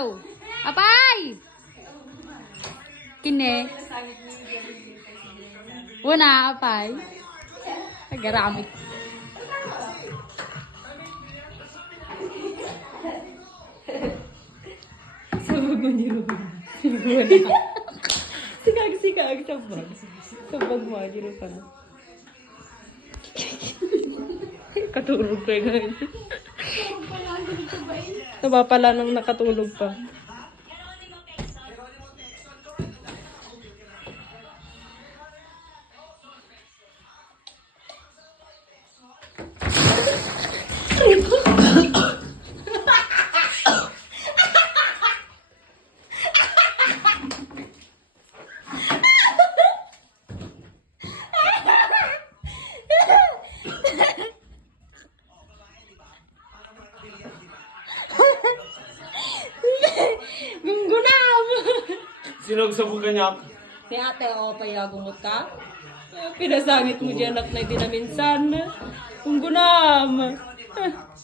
daw. Apay! Kine. Wala, apay. Nagaramit. Sabag mo niyo. Sikag, sabag. Sabag mo, niyo ka na. Katulog pa yun. Taba pala nang nakatulog pa. Gunggunam! Sinugsabugan niya ako. Si ate, o payagungot ka? Pinasangit mo dyan, anak na dinaminsan. Gunggunam!